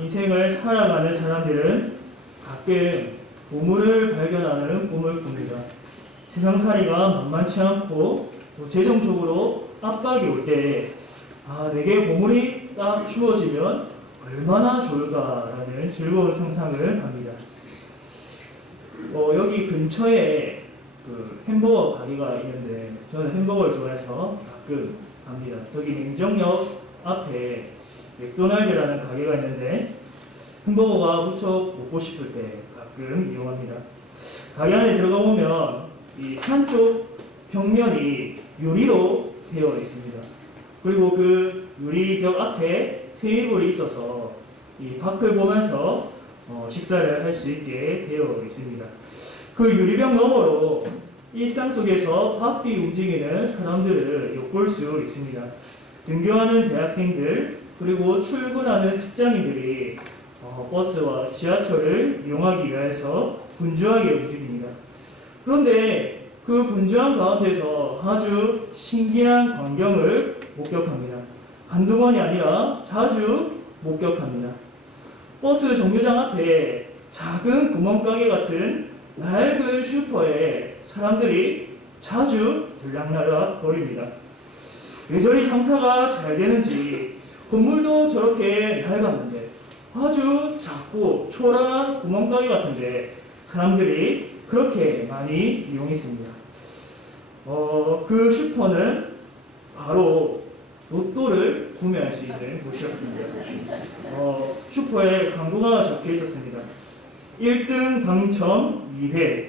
인생을 살아가는 사람들은 가끔 보물을 발견하는 꿈을 꿉니다. 세상살이가 만만치 않고 또 재정적으로 압박이 올 때 내게 보물이 딱 주어지면 얼마나 좋을까라는 즐거운 상상을 합니다. 여기 근처에 그 햄버거 가게가 있는데 저는 햄버거를 좋아해서 가끔 갑니다. 저기 행정역 앞에 맥도날드라는 가게가 있는데 햄버거가 무척 먹고 싶을 때 가끔 이용합니다. 가게 안에 들어가 보면 이 한쪽 벽면이 유리로 되어 있습니다. 그리고 그 유리벽 앞에 테이블이 있어서 이 밖을 보면서 식사를 할 수 있게 되어 있습니다. 그 유리벽 너머로 일상 속에서 바삐 움직이는 사람들을 엿볼 수 있습니다. 등교하는 대학생들 그리고 출근하는 직장인들이 버스와 지하철을 이용하기 위해서 분주하게 움직입니다. 그런데 그 분주한 가운데서 아주 신기한 광경을 목격합니다. 한두 번이 아니라 자주 목격합니다. 버스 정류장 앞에 작은 구멍가게 같은 낡은 슈퍼에 사람들이 자주 들락날락 거립니다. 왜 저리 장사가 잘 되는지 건물도 저렇게 낡았는데 아주 작고 초라한 구멍가게 같은데 사람들이 그렇게 많이 이용했습니다. 그 슈퍼는 바로 로또를 구매할 수 있는 곳이었습니다. 슈퍼에 광고가 적혀 있었습니다. 1등 당첨 2회,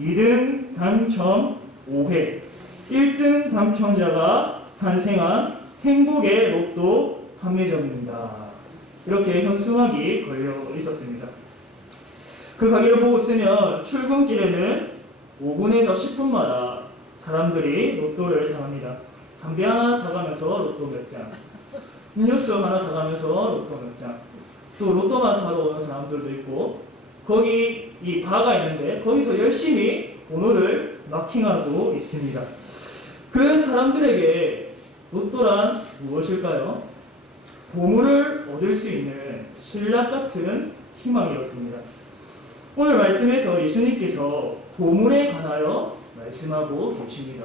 2등 당첨 5회, 1등 당첨자가 탄생한 행복의 로또 판매점입니다. 이렇게 현수막이 걸려 있었습니다. 그 가게를 보고 있으면 출근길에는 5분에서 10분마다 사람들이 로또를 사갑니다. 담배 하나 사가면서 로또 몇 장, 음료수 하나 사가면서 로또 몇 장, 또 로또만 사러 오는 사람들도 있고 거기 이 바가 있는데 거기서 열심히 번호를 마킹하고 있습니다. 그 사람들에게 로또란 무엇일까요? 보물을 얻을 수 있는 신락 같은 희망이었습니다. 오늘 말씀에서 예수님께서 보물에 관하여 말씀하고 계십니다.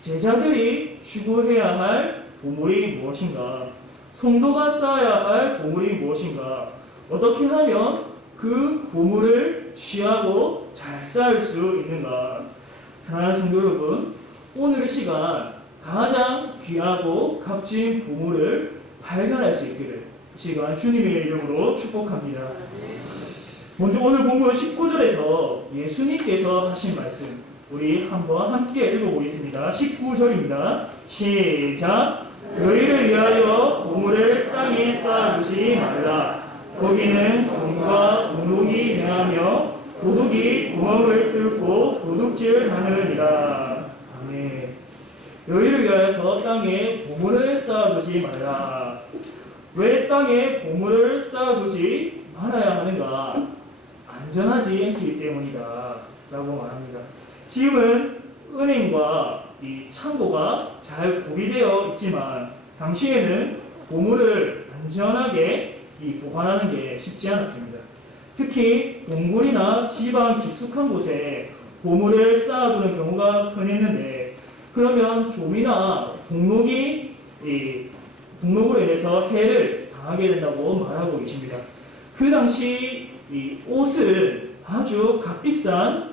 제자들이 추구해야 할 보물이 무엇인가? 성도가 쌓아야 할 보물이 무엇인가? 어떻게 하면 그 보물을 취하고 잘 쌓을 수 있는가? 사랑하는 성도 여러분, 오늘 이 시간 가장 귀하고 값진 보물을 발견할 수 있기를 이 시간 주님의 이름으로 축복합니다. 먼저 오늘 본문 19절에서 예수님께서 하신 말씀 우리 한번 함께 읽어보겠습니다. 19절입니다. 시작! 너희를 위하여 보물을 땅에 쌓아두지 말라. 거기는 돈과 동록이 행하며 도둑이 구멍을 뚫고 도둑질하느니라. 아멘. 너희를 위하여서 땅에 보물을 쌓아두지 말라. 왜 땅에 보물을 쌓아두지 말아야 하는가? 안전하지 않기 때문이다 라고 말합니다. 지금은 은행과 이 창고가 잘 구비되어 있지만 당시에는 보물을 안전하게 보관하는 게 쉽지 않았습니다. 특히 동굴이나 지방 깊숙한 곳에 보물을 쌓아두는 경우가 흔했는데 그러면 좀이나 동록으로 인해서 해를 당하게 된다고 말하고 계십니다. 그 당시 이 옷은 아주 값비싼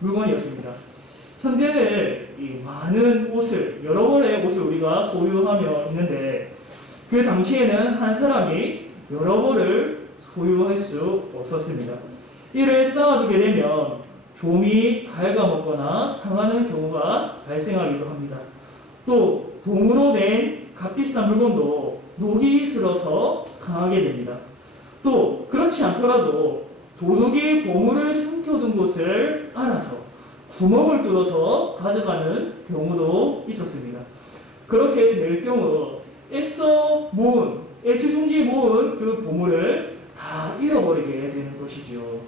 물건이었습니다. 현대는 이 많은 옷을 여러 벌의 옷을 우리가 소유하며 있는데 그 당시에는 한 사람이 여러 벌을 소유할 수 없었습니다. 이를 쌓아두게 되면 좀이 갉아먹거나 상하는 경우가 발생하기도 합니다. 또 동으로 된 값비싼 물건도 녹이 슬어서 강하게 됩니다. 또 그렇지 않더라도 도둑이 보물을 숨겨둔 곳을 알아서 구멍을 뚫어서 가져가는 경우도 있었습니다. 그렇게 될 경우 애지중지 모은 그 보물을 다 잃어버리게 되는 것이죠.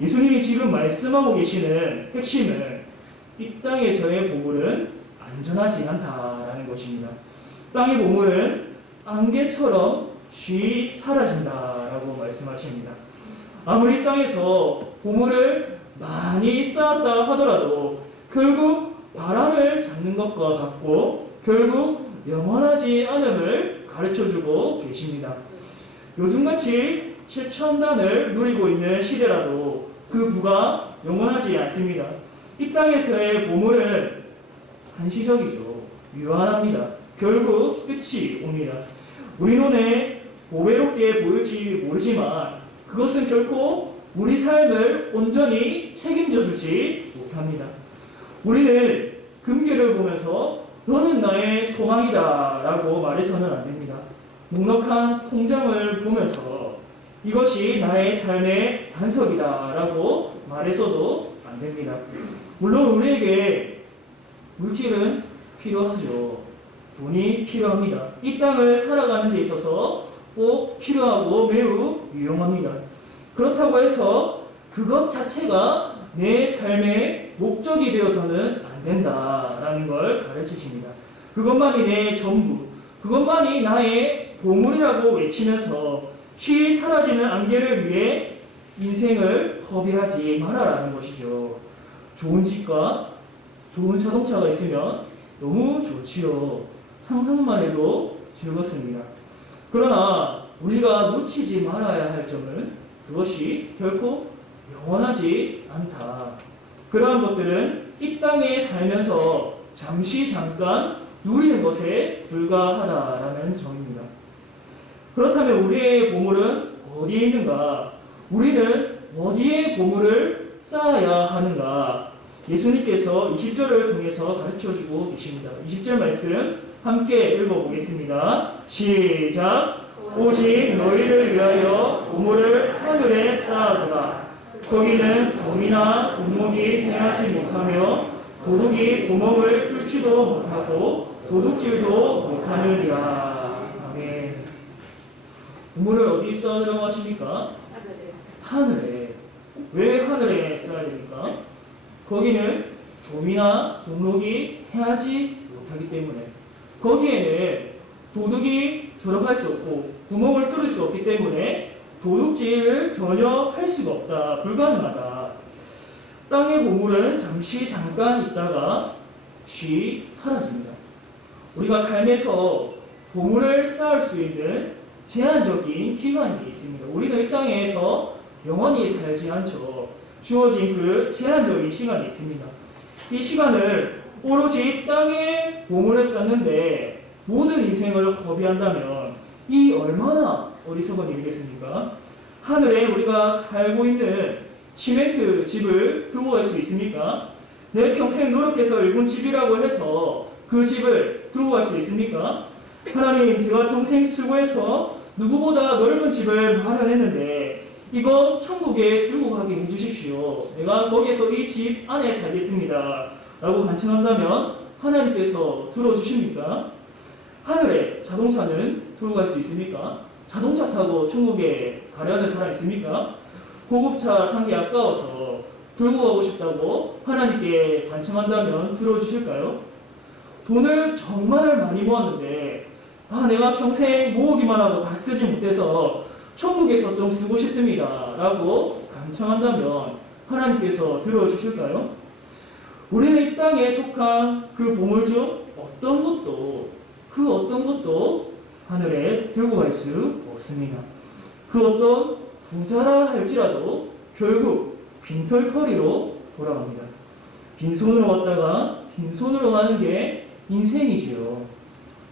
예수님이 지금 말씀하고 계시는 핵심은 이 땅에서의 보물은 안전하지 않다라는 것입니다. 땅의 보물은 안개처럼 쉬 사라진다라고 말씀하십니다. 아무리 땅에서 보물을 많이 쌓았다 하더라도 결국 바람을 잡는 것과 같고 결국 영원하지 않음을 가르쳐주고 계십니다. 요즘같이 최첨단을 누리고 있는 시대라도 그 부가 영원하지 않습니다. 이 땅에서의 보물은 한시적이죠. 유한합니다. 결국 끝이 옵니다. 우리 눈에 보배롭게 보일지 모르지만 그것은 결코 우리 삶을 온전히 책임져 주지 못합니다. 우리는 금괴를 보면서 너는 나의 소망이다 라고 말해서는 안 됩니다. 넉넉한 통장을 보면서 이것이 나의 삶의 반석이다 라고 말해서도 안 됩니다. 물론 우리에게 물질은 필요하죠. 돈이 필요합니다. 이 땅을 살아가는 데 있어서 꼭 필요하고 매우 유용합니다. 그렇다고 해서 그것 자체가 내 삶의 목적이 되어서는 안 된다라는 걸 가르치십니다. 그것만이 내 전부, 그것만이 나의 보물이라고 외치면서 쉬 사라지는 안개를 위해 인생을 허비하지 말아라는 것이죠. 좋은 집과 좋은 자동차가 있으면 너무 좋지요. 상상만 해도 즐겁습니다. 그러나 우리가 놓치지 말아야 할 점은 그것이 결코 영원하지 않다. 그러한 것들은 이 땅에 살면서 잠시 잠깐 누리는 것에 불과하다라는 점입니다. 그렇다면 우리의 보물은 어디에 있는가? 우리는 어디에 보물을 쌓아야 하는가? 예수님께서 20절을 통해서 가르쳐주고 계십니다. 20절 말씀 함께 읽어보겠습니다. 시작! 오직 너희를 위하여 보물을 하늘에 쌓아두라. 거기는 종이나 동목이 행하지 못하며 도둑이 구멍을 뚫지도 못하고 도둑질도 못하느니라. 아멘. 보물을 어디 쌓으라고 하십니까? 하늘에. 왜 하늘에 쌓아야 됩니까? 거기는 좀이나 동록이 행하지 못하기 때문에 거기에는 도둑이 들어갈 수 없고 구멍을 뚫을 수 없기 때문에 도둑질을 전혀 할 수가 없다. 불가능하다. 땅의 보물은 잠시 잠깐 있다가 쉬 사라집니다. 우리가 삶에서 보물을 쌓을 수 있는 제한적인 기간이 있습니다. 우리는 이 땅에서 영원히 살지 않죠. 주어진 그 제한적인 시간이 있습니다. 이 시간을 오로지 땅에 보물을 쌓는데 모든 인생을 허비한다면 이 얼마나 어리석은 일이겠습니까? 하늘에 우리가 살고 있는 시멘트 집을 두고 갈 수 있습니까? 내 평생 노력해서 일군 집이라고 해서 그 집을 두고 갈 수 있습니까? 하나님, 제가 평생 수고해서 누구보다 넓은 집을 마련했는데 이거 천국에 들고 가게 해주십시오. 내가 거기에서 이 집 안에 살겠습니다. 라고 간청한다면 하나님께서 들어주십니까? 하늘에 자동차는 들고 갈 수 있습니까? 자동차 타고 천국에 가려는 사람 있습니까? 고급차 산 게 아까워서 들고 가고 싶다고 하나님께 간청한다면 들어주실까요? 돈을 정말 많이 모았는데 내가 평생 모으기만 하고 다 쓰지 못해서 천국에서 좀 쓰고 싶습니다. 라고 간청한다면 하나님께서 들어주실까요? 우리는 이 땅에 속한 그 보물 중 어떤 것도 하늘에 들고 갈 수 없습니다. 그 어떤 부자라 할지라도 결국 빈털터리로 돌아갑니다. 빈손으로 왔다가 빈손으로 가는 게 인생이지요.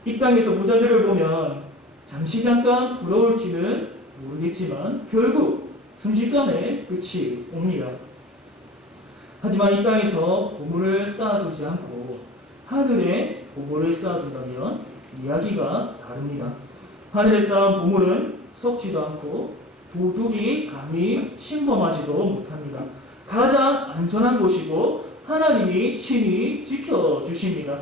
이 땅에서 부자들을 보면 잠시 잠깐 부러울지는 모르겠지만 결국 순식간에 끝이 옵니다. 하지만 이 땅에서 보물을 쌓아두지 않고 하늘에 보물을 쌓아둔다면 이야기가 다릅니다. 하늘에 쌓은 보물은 썩지도 않고 도둑이 감히 침범하지도 못합니다. 가장 안전한 곳이고 하나님이 친히 지켜주십니다.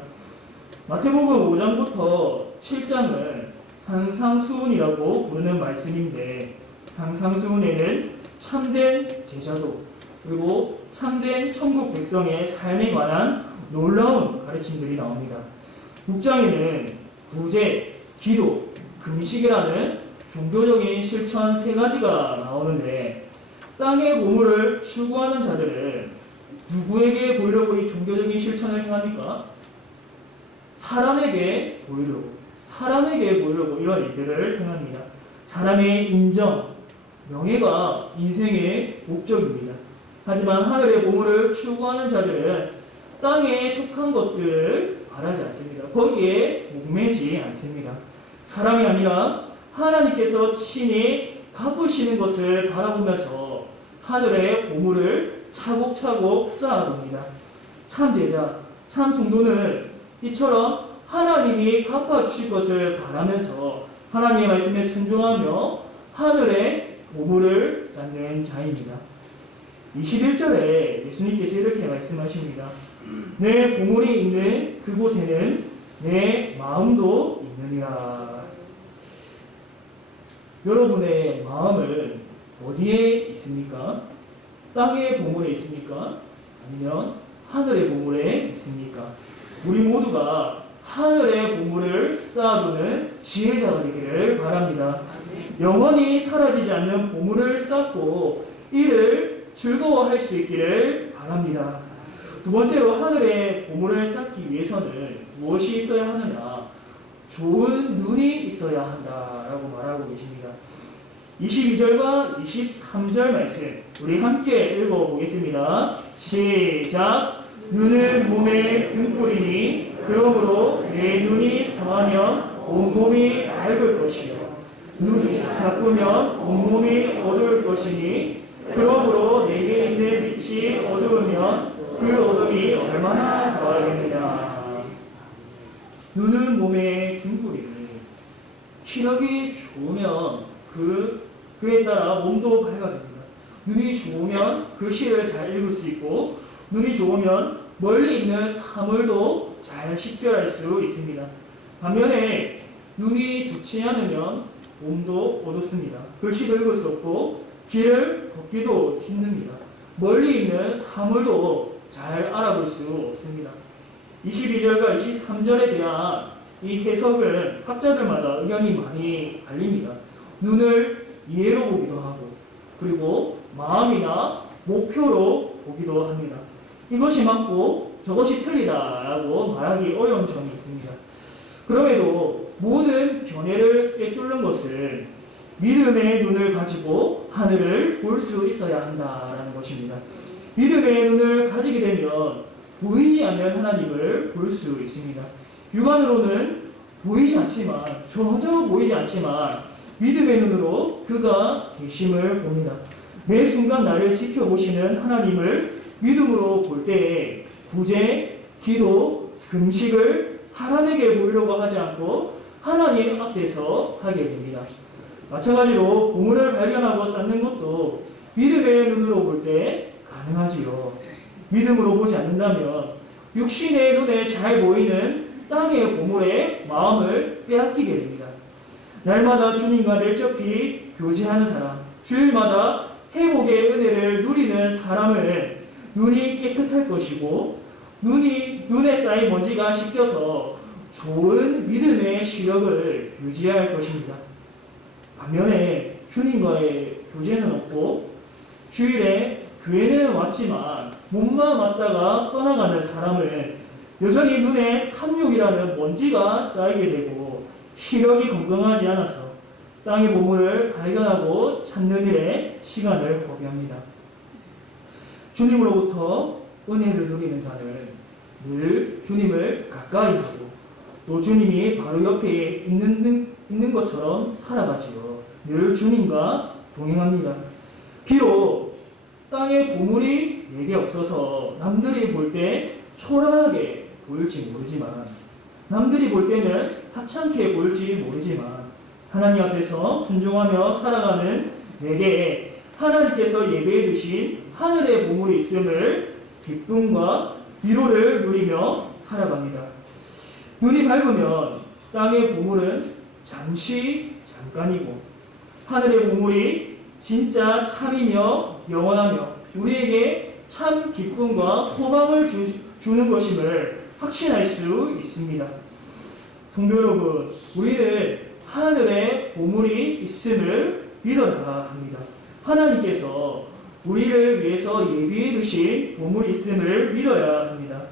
마태복음 5장부터 7장은 산상수훈이라고 부르는 말씀인데 산상수훈에는 참된 제자도 그리고 참된 천국 백성의 삶에 관한 놀라운 가르침들이 나옵니다. 6장에는 구제, 기도, 금식이라는 종교적인 실천 세 가지가 나오는데 땅의 보물을 추구하는 자들은 누구에게 보이려고 이 종교적인 실천을 행합니까? 사람에게 보이려고 이런 일들을 행합니다. 사람의 인정, 명예가 인생의 목적입니다. 하지만 하늘의 보물을 추구하는 자들은 땅에 속한 것들을 바라지 않습니다. 거기에 목매지 않습니다. 사람이 아니라 하나님께서 친히 갚으시는 것을 바라보면서 하늘의 보물을 차곡차곡 쌓아둡니다. 참 제자, 참 성도는 이처럼 하나님이 갚아주실 것을 바라면서 하나님의 말씀에 순종하며 하늘의 보물을 쌓는 자입니다. 21절에 예수님께서 이렇게 말씀하십니다. 내 보물이 있는 그곳에는 내 마음도 있느니라. 여러분의 마음은 어디에 있습니까? 땅의 보물에 있습니까? 아니면 하늘의 보물에 있습니까? 우리 모두가 하늘의 보물을 쌓아두는 지혜자가 되기를 바랍니다. 영원히 사라지지 않는 보물을 쌓고 이를 즐거워할 수 있기를 바랍니다. 두 번째로 하늘의 보물을 쌓기 위해서는 무엇이 있어야 하느냐? 좋은 눈이 있어야 한다라고 말하고 계십니다. 22절과 23절 말씀 우리 함께 읽어보겠습니다. 시작. 눈은 몸의 등불이니 그러므로 내 눈이 상하면 온몸이 밝을 것이요 눈이 나쁘면 온몸이 어두울 것이니 그러므로 내게 있는 빛이 어두우면 그 어둠이 얼마나 더하겠느냐. 눈은 몸의 등불이니 시력이 좋으면 그에 따라 몸도 밝아집니다. 눈이 좋으면 글씨를 잘 읽을 수 있고 눈이 좋으면 멀리 있는 사물도 잘 식별할 수 있습니다. 반면에 눈이 좋지 않으면 몸도 어둡습니다. 글씨도 읽을 수 없고 길을 걷기도 힘듭니다. 멀리 있는 사물도 잘 알아볼 수 없습니다. 22절과 23절에 대한 이 해석은 학자들마다 의견이 많이 갈립니다. 눈을 이해로 보기도 하고 그리고 마음이나 목표로 보기도 합니다. 이것이 맞고 저것이 틀리다라고 말하기 어려운 점이 있습니다. 그럼에도 모든 견해를 꿰뚫는 것은 믿음의 눈을 가지고 하늘을 볼 수 있어야 한다라는 것입니다. 믿음의 눈을 가지게 되면 보이지 않는 하나님을 볼 수 있습니다. 육안으로는 보이지 않지만 전혀 보이지 않지만 믿음의 눈으로 그가 계심을 봅니다. 매 순간 나를 지켜보시는 하나님을 믿음으로 볼 때에 구제, 기도, 금식을 사람에게 보이려고 하지 않고 하나님 앞에서 하게 됩니다. 마찬가지로 보물을 발견하고 쌓는 것도 믿음의 눈으로 볼 때 가능하지요. 믿음으로 보지 않는다면 육신의 눈에 잘 보이는 땅의 보물에 마음을 빼앗기게 됩니다. 날마다 주님과 밀접히 교제하는 사람, 주일마다 회복의 은혜를 누리는 사람은 눈이 깨끗할 것이고 눈에 쌓인 먼지가 씻겨서 좋은 믿음의 시력을 유지할 것입니다. 반면에 주님과의 교제는 없고 주일에 교회는 왔지만 몸만 왔다가 떠나가는 사람은 여전히 눈에 탐욕이라는 먼지가 쌓이게 되고 시력이 건강하지 않아서 땅의 보물을 발견하고 찾는 일에 시간을 허비합니다. 주님으로부터 은혜를 누리는 자는 늘 주님을 가까이 하고 또 주님이 바로 옆에 있는 것처럼 살아가지요. 늘 주님과 동행합니다. 비록 땅의 보물이 내게 없어서 남들이 볼 때 초라하게 보일지 모르지만 남들이 볼 때는 하찮게 보일지 모르지만 하나님 앞에서 순종하며 살아가는 내게 하나님께서 예배해 두신 하늘의 보물이 있음을 기쁨과 위로를 누리며 살아갑니다. 눈이 밝으면 땅의 보물은 잠깐이고 하늘의 보물이 진짜 참이며 영원하며 우리에게 참 기쁨과 소망을 주는 것임을 확신할 수 있습니다. 성도 여러분, 우리는 하늘에 보물이 있음을 믿어야 합니다. 하나님께서 우리를 위해서 예비해 두신 보물이 있음을 믿어야 합니다.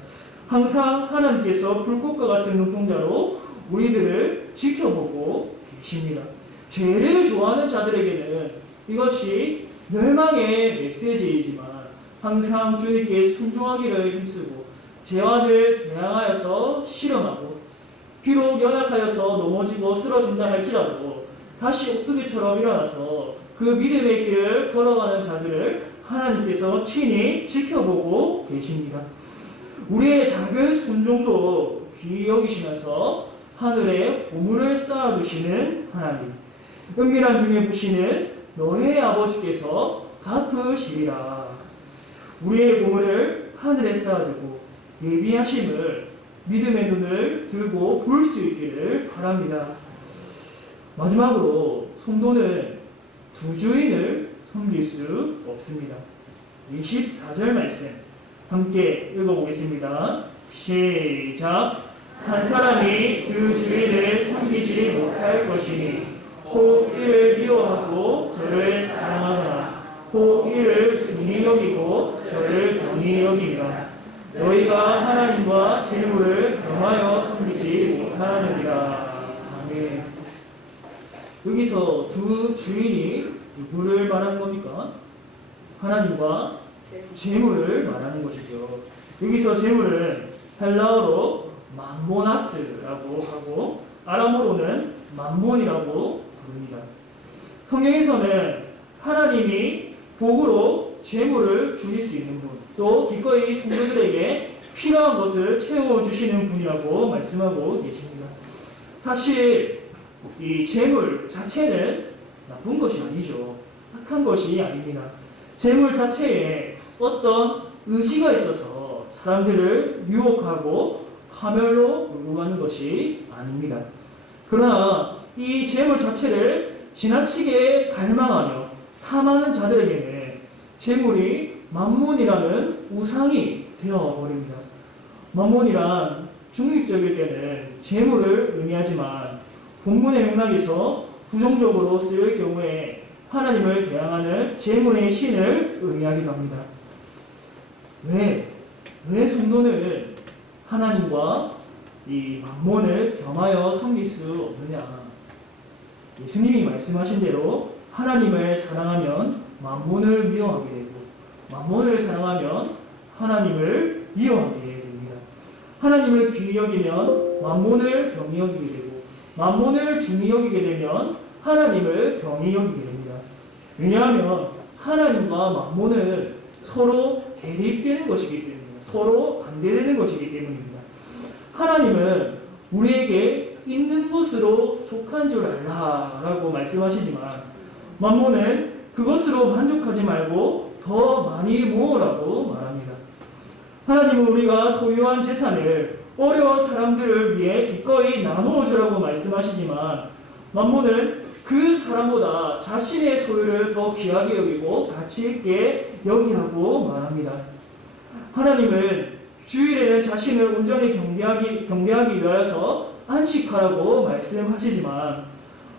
항상 하나님께서 불꽃과 같은 눈동자로 우리들을 지켜보고 계십니다. 죄를 좋아하는 자들에게는 이것이 멸망의 메시지이지만 항상 주님께 순종하기를 힘쓰고 죄와를 대항하여서 실험하고 비록 연약하여서 넘어지고 쓰러진다 할지라도 다시 오뚜기처럼 일어나서 그 믿음의 길을 걸어가는 자들을 하나님께서 친히 지켜보고 계십니다. 우리의 작은 순종도 귀히 여기시면서 하늘에 보물을 쌓아두시는 하나님, 은밀한 중에 보시는 너의 아버지께서 갚으시리라. 우리의 보물을 하늘에 쌓아두고 예비하심을 믿음의 눈을 들고 볼 수 있기를 바랍니다. 마지막으로 성도는 두 주인을 섬길 수 없습니다. 24절 말씀 함께 읽어보겠습니다. 시작. 한 사람이 그 주인을 섬기지 못할 것이니 혹 이를 미워하고 저를 사랑하나 혹 이를 중히 여기고 저를 경히 여기라. 너희가 하나님과 재물을 겸하여 섬기지 못하느니라. 아멘. 여기서 두 주인이 누구를 말하는 겁니까? 하나님과 재물을 말하는 것이죠. 여기서 재물은 헬라어로 맘모나스라고 하고 아람어로는 맘몬이라고 부릅니다. 성경에서는 하나님이 복으로 재물을 주실 수 있는 분, 또 기꺼이 성도들에게 필요한 것을 채워주시는 분이라고 말씀하고 계십니다. 사실 이 재물 자체는 나쁜 것이 아니죠. 악한 것이 아닙니다. 재물 자체에 어떤 의지가 있어서 사람들을 유혹하고 파멸로 몰고 가는 것이 아닙니다. 그러나 이 재물 자체를 지나치게 갈망하며 탐하는 자들에게는 재물이 만몬이라는 우상이 되어버립니다. 만몬이란 중립적일 때는 재물을 의미하지만 본문의 맥락에서 부정적으로 쓰일 경우에 하나님을 대항하는 재물의 신을 의미하기도 합니다. 왜 성도는 하나님과 이 만몬을 겸하여 섬길 수 없느냐? 예수님이 말씀하신 대로 하나님을 사랑하면 만몬을 미워하게 되고 만몬을 사랑하면 하나님을 미워하게 됩니다. 하나님을 귀히 여기면 만몬을 경히 여기게 되고 만몬을 중히 여기게 되면 하나님을 경히 여기게 됩니다. 왜냐하면 하나님과 만몬은 서로 대립되는 것이기 때문입니다. 서로 반대되는 것이기 때문입니다. 하나님은 우리에게 있는 것으로 족한 줄 알라라고 말씀하시지만 만몬은 그것으로 만족하지 말고 더 많이 모으라고 말합니다. 하나님은 우리가 소유한 재산을 어려운 사람들을 위해 기꺼이 나누어 주라고 말씀하시지만 만몬은 그 사람보다 자신의 소유를 더 귀하게 여기고 가치 있게 여기라고 말합니다. 하나님은 주일에는 자신을 온전히 경배하기 위하여서 안식하라고 말씀하시지만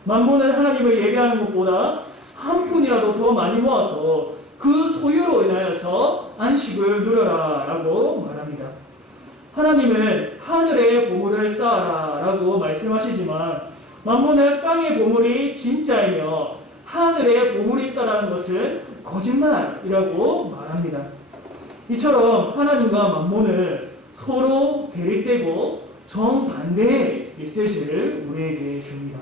만몬은 하나님을 예배하는 것보다 한 푼이라도 더 많이 모아서 그 소유로 인하여서 안식을 누려라 라고 말합니다. 하나님은 하늘에 보물을 쌓아라 라고 말씀하시지만 만몬은 땅의 보물이 진짜이며 하늘에 보물이 있다라는 것은 거짓말이라고 말합니다. 이처럼 하나님과 만몬은 서로 대립되고 정반대의 메시지를 우리에게 줍니다.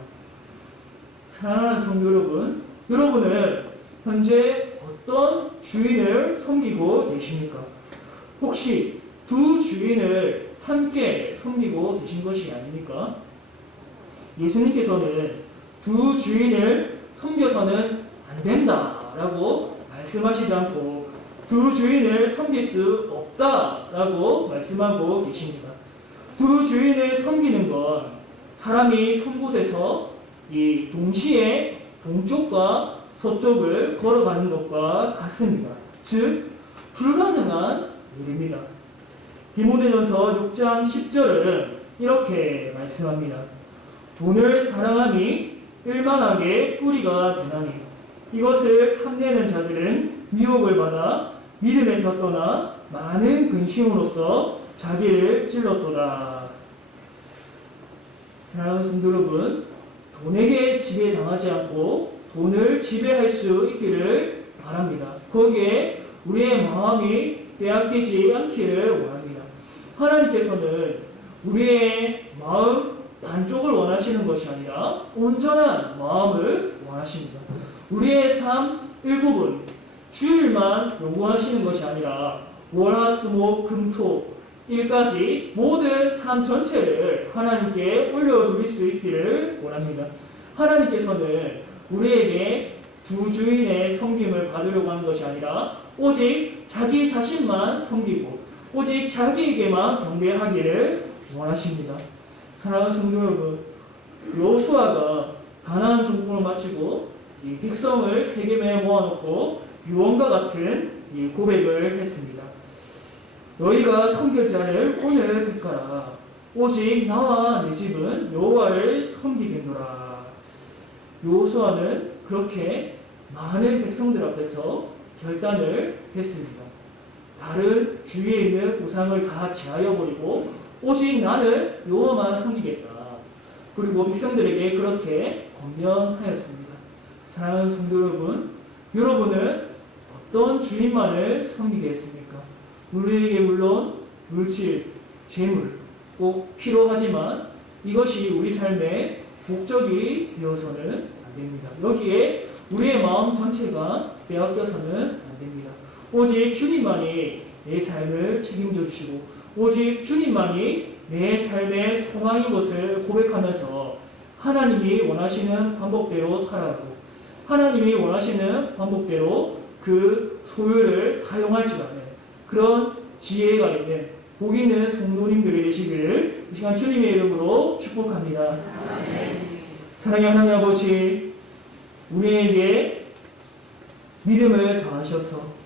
사랑하는 성도 여러분, 여러분은 현재 어떤 주인을 섬기고 계십니까? 혹시 두 주인을 함께 섬기고 계신 것이 아닙니까? 예수님께서는 두 주인을 섬겨서는 안 된다라고 말씀하시지 않고 두 주인을 섬길 수 없다라고 말씀하고 계십니다. 두 주인을 섬기는 건 사람이 선 곳에서 이 동시에 동쪽과 서쪽을 걸어가는 것과 같습니다. 즉 불가능한 일입니다. 디모데전서 6장 10절은 이렇게 말씀합니다. 돈을 사랑함이 일만하게 뿌리가 되나니 이것을 탐내는 자들은 미혹을 받아 믿음에서 떠나 많은 근심으로써 자기를 찔렀도다. 사랑하는 성도 여러분, 돈에게 지배당하지 않고 돈을 지배할 수 있기를 바랍니다. 거기에 우리의 마음이 빼앗기지 않기를 원합니다. 하나님께서는 우리의 마음 반쪽을 원하시는 것이 아니라 온전한 마음을 원하십니다. 우리의 삶 일부분, 주일만 요구하시는 것이 아니라 월화수목금토 일까지 모든 삶 전체를 하나님께 올려드릴 수 있기를 원합니다. 하나님께서는 우리에게 두 주인의 섬김을 받으려고 하는 것이 아니라 오직 자기 자신만 섬기고 오직 자기에게만 경배하기를 원하십니다. 사랑하는 성도 여러분, 여호수아가 가나안 정복을 마치고 이 백성을 세겜에 모아놓고 유언과 같은 이 고백을 했습니다. 너희가 섬길 자를 오늘 택하라. 오직 나와 내 집은 여호와를 섬기겠노라. 여호수아는 그렇게 많은 백성들 앞에서 결단을 했습니다. 다른 주위에 있는 우상을 다 제하여 버리고 오직 나는 여호와만 섬기겠다. 그리고 백성들에게 그렇게 권면하였습니다. 사랑하는 성도 여러분, 여러분은 어떤 주인만을 섬기겠습니까? 우리에게 물론 물질, 재물 꼭 필요하지만 이것이 우리 삶의 목적이 되어서는 안 됩니다. 여기에 우리의 마음 전체가 빼앗겨서는 안 됩니다. 오직 주님만이 내 삶을 책임져 주시고 오직 주님만이 내 삶의 소망인 것을 고백하면서 하나님이 원하시는 방법대로 살아가고 하나님이 원하시는 방법대로 그 소유를 사용할 줄 아는 그런 지혜가 있는 복 있는 성도님들이 되시기를 이 시간 주님의 이름으로 축복합니다. 사랑의 하나님 아버지, 우리에게 믿음을 더하셔서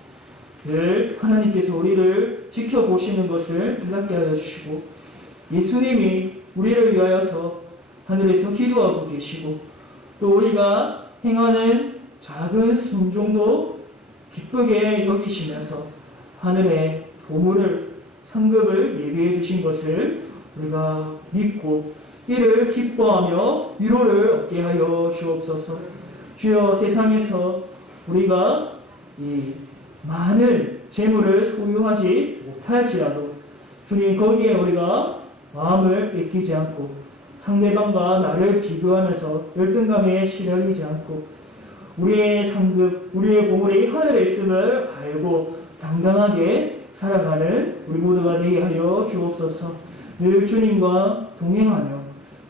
늘 하나님께서 우리를 지켜보시는 것을 깨닫게 하여 주시고 예수님이 우리를 위하여서 하늘에서 기도하고 계시고 또 우리가 행하는 작은 순종도 기쁘게 여기시면서 하늘의 보물을 상급을 예비해 주신 것을 우리가 믿고 이를 기뻐하며 위로를 얻게 하여 주옵소서. 주여, 세상에서 우리가 이 많은 재물을 소유하지 못할지라도 주님 거기에 우리가 마음을 뺏기지 않고 상대방과 나를 비교하면서 열등감에 시달리지 않고 우리의 상급, 우리의 보물이 하늘에 있음을 알고 당당하게 살아가는 우리 모두가 되게 하여 주옵소서. 늘 주님과 동행하며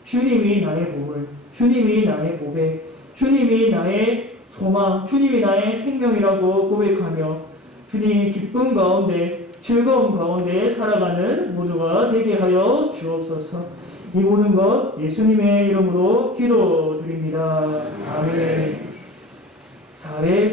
주님이 나의 보물, 주님이 나의 고백, 주님이 나의 소망, 주님이 나의 생명이라고 고백하며 주님 기쁨 가운데 즐거움 가운데 살아가는 모두가 되게 하여 주옵소서. 이 모든 것 예수님의 이름으로 기도드립니다. 아멘. 4회